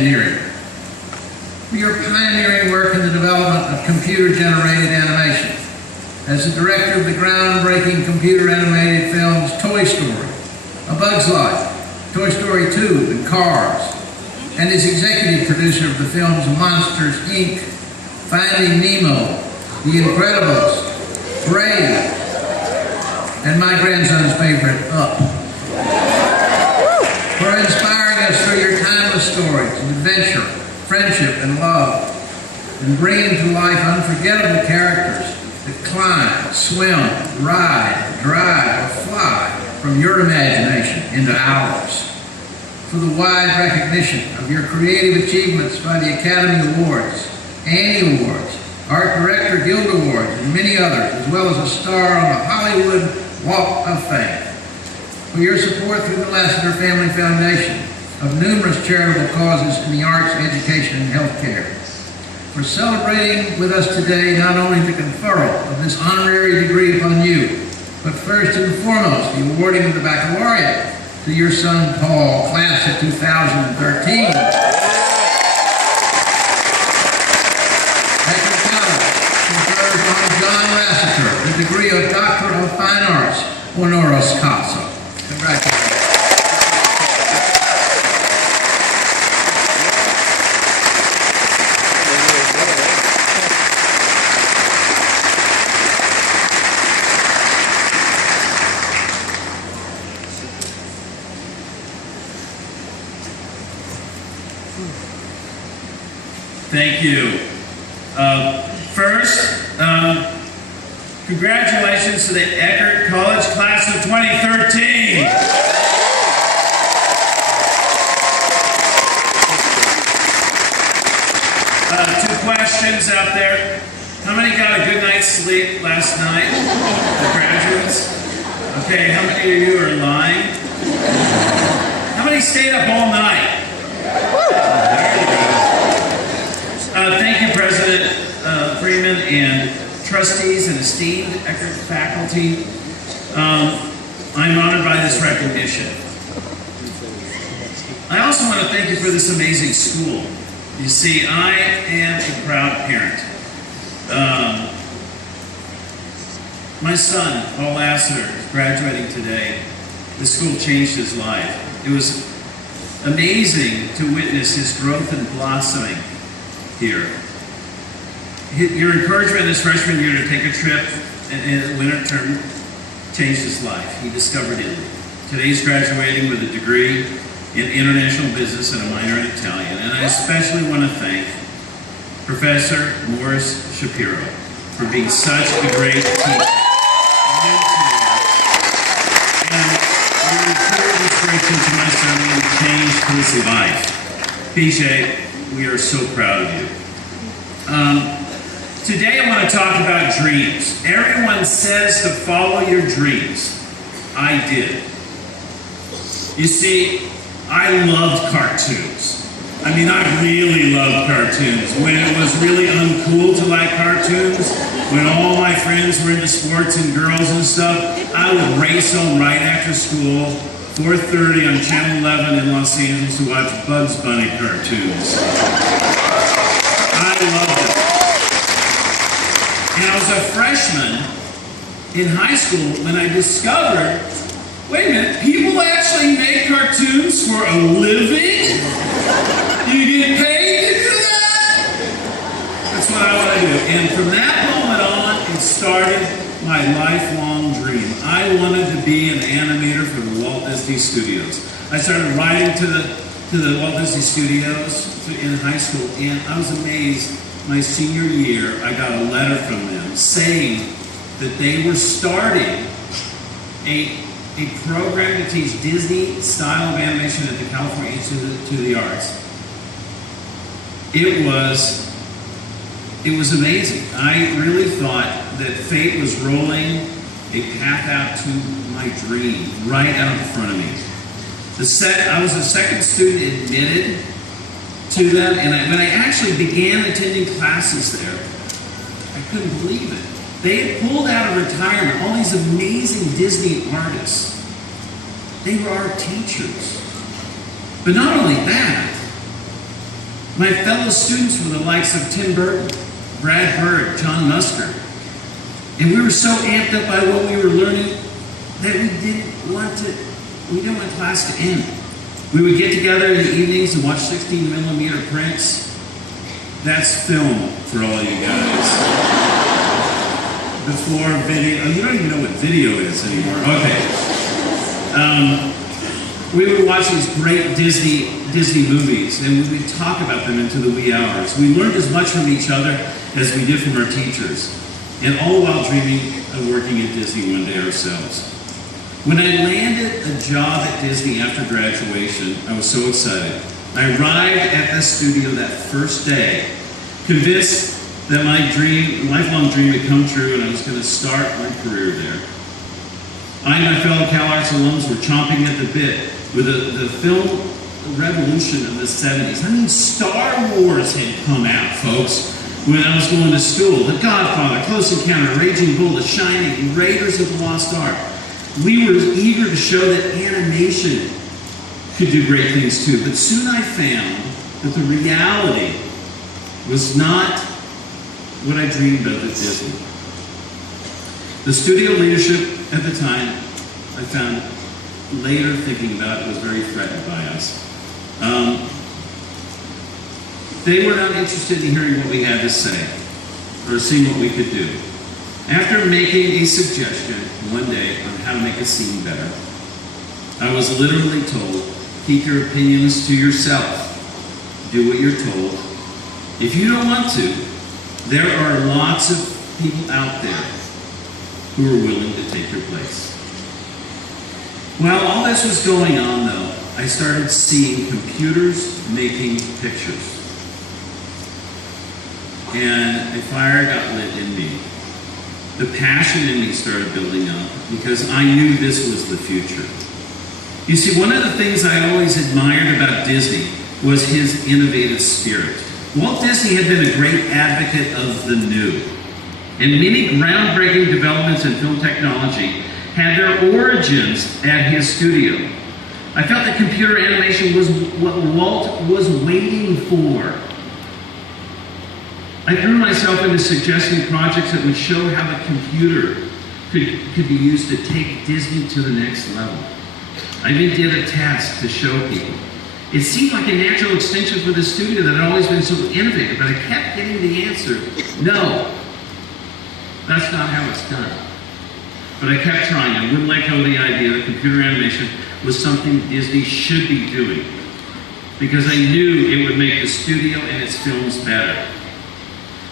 Imagineering, for your pioneering work in the development of computer-generated animation. As the director of the groundbreaking computer-animated films Toy Story, A Bug's Life, Toy Story 2, and Cars, and is executive producer of the films Monsters, Inc., Finding Nemo, The Incredibles, Brave, and my grandson's favorite, Up. For inspiring us through your timeless stories of adventure, friendship, and love, and bringing to life unforgettable characters that climb, swim, ride, drive, or fly from your imagination into ours. For the wide recognition of your creative achievements by the Academy Awards, Annie Awards, Art Director Guild Awards, and many others, as well as a star on the Hollywood Walk of Fame. For your support through the Lasseter Family Foundation of numerous charitable causes in the arts, education, and healthcare. For celebrating with us today not only the conferral of this honorary degree upon you, but first and foremost the awarding of the baccalaureate to your son Paul, class of 2013. Eckerd College confers on John Lasseter the degree of Doctor of Fine Arts, honoris causa. Congratulations. Thank you. First, congratulations to the Eckerd College class of 2013. Two questions out there. How many got a good night's sleep last night? The graduates? Okay, how many of you are lying? How many stayed up all night? Thank you, President Freeman and trustees and esteemed Eckerd faculty. I'm honored by this recognition. I also want to thank you for this amazing school. You see, I am a proud parent. My son, Paul Lasseter, is graduating today. The school changed his life. It was amazing to witness his growth and blossoming here. Your encouragement this freshman year to take a trip in the winter term changed his life. He discovered Italy. Today he's graduating with a degree in international business and a minor in Italian. And I especially want to thank Professor Morris Shapiro for being such a great teacher. And your incredible inspiration to my son and changed his life. PJ, we are so proud of you. Today I want to talk about dreams. Everyone says to follow your dreams. I did. You see, I loved cartoons. I mean, I really loved cartoons. When it was really uncool to like cartoons, when all my friends were into sports and girls and stuff, I would race home right after school, 4:30 on Channel 11 in Los Angeles to watch Bugs Bunny cartoons. I loved it. And I was a freshman in high school when I discovered, wait a minute, people actually make cartoons for a living? You get paid to do that? That's what I want to do. And from that moment on, it started my lifelong dream. I wanted to be an animator for the Walt Disney Studios. I started writing to the Walt Disney Studios in high school, and I was amazed. My senior year, I got a letter from them saying that they were starting a program to teach Disney style of animation at the California Institute of the Arts. It was amazing. I really thought that fate was rolling a path out to my dream right out in front of me. I was the second student admitted to them, and when I actually began attending classes there, I couldn't believe it. They had pulled out of retirement all these amazing Disney artists. They were our teachers. But not only that, My fellow students were the likes of Tim Burton, Brad Bird, John Musker. And we were so amped up by what we were learning that we didn't want class to end. We would get together in the evenings and watch 16mm prints. That's film for all you guys. Before video, you don't even know what video is anymore. Okay. We would watch these great Disney movies, and we would talk about them into the wee hours. We learned as much from each other as we did from our teachers, and all while dreaming of working at Disney one day ourselves. When I landed a job at Disney after graduation, I was so excited. I arrived at the studio that first day, convinced that my lifelong dream had come true and I was going to start my career there. I and my fellow CalArts alums were chomping at the bit with the film revolution of the 70s. I mean, Star Wars had come out, folks, when I was going to school. The Godfather, Close Encounter, Raging Bull, The Shining, Raiders of the Lost Ark. We were eager to show that animation could do great things too, but soon I found that the reality was not what I dreamed of at Disney. The studio leadership at the time, I found later thinking about it, was very threatened by us. They were not interested in hearing what we had to say or seeing what we could do. After making a suggestion one day on how to make a scene better, I was literally told, keep your opinions to yourself. Do what you're told. If you don't want to, there are lots of people out there who are willing to take your place. While all this was going on, though, I started seeing computers making pictures. And a fire got lit in me. The passion in me started building up because I knew this was the future. You see, one of the things I always admired about Disney was his innovative spirit. Walt Disney had been a great advocate of the new, and many groundbreaking developments in film technology had their origins at his studio. I felt that computer animation was what Walt was waiting for. I threw myself into suggesting projects that would show how the computer could be used to take Disney to the next level. I even did a test to show people. It seemed like a natural extension for the studio that had always been so innovative, but I kept getting the answer, no, that's not how it's done. But I kept trying. I wouldn't let go of the idea that computer animation was something Disney should be doing, because I knew it would make the studio and its films better.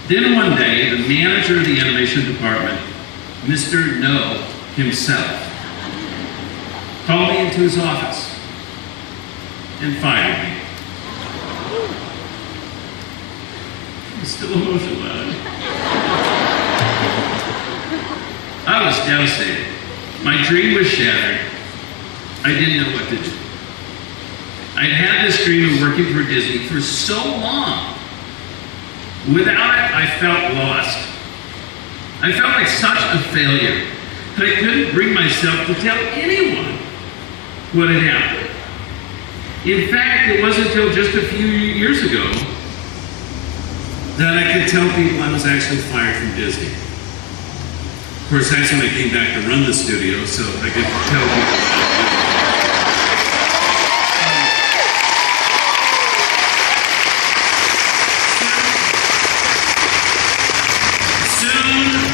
Then one day, the manager of the animation department, Mr. No himself, called me into his office and fired me. I'm still emotional about it. I was devastated. My dream was shattered. I didn't know what to do. I'd had this dream of working for Disney for so long. Without it, I felt lost. I felt like such a failure that I couldn't bring myself to tell anyone what had happened. In fact, it wasn't until just a few years ago that I could tell people I was actually fired from Disney. Of course, that's when I came back to run the studio, so I could tell people.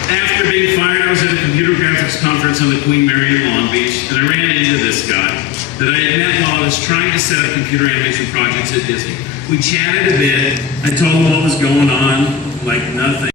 After being fired, I was at a computer graphics conference on the Queen Mary in Long Beach, and I ran into this guy that I had met while I was trying to set up computer animation projects at Disney. We chatted a bit. I told him what was going on, like nothing.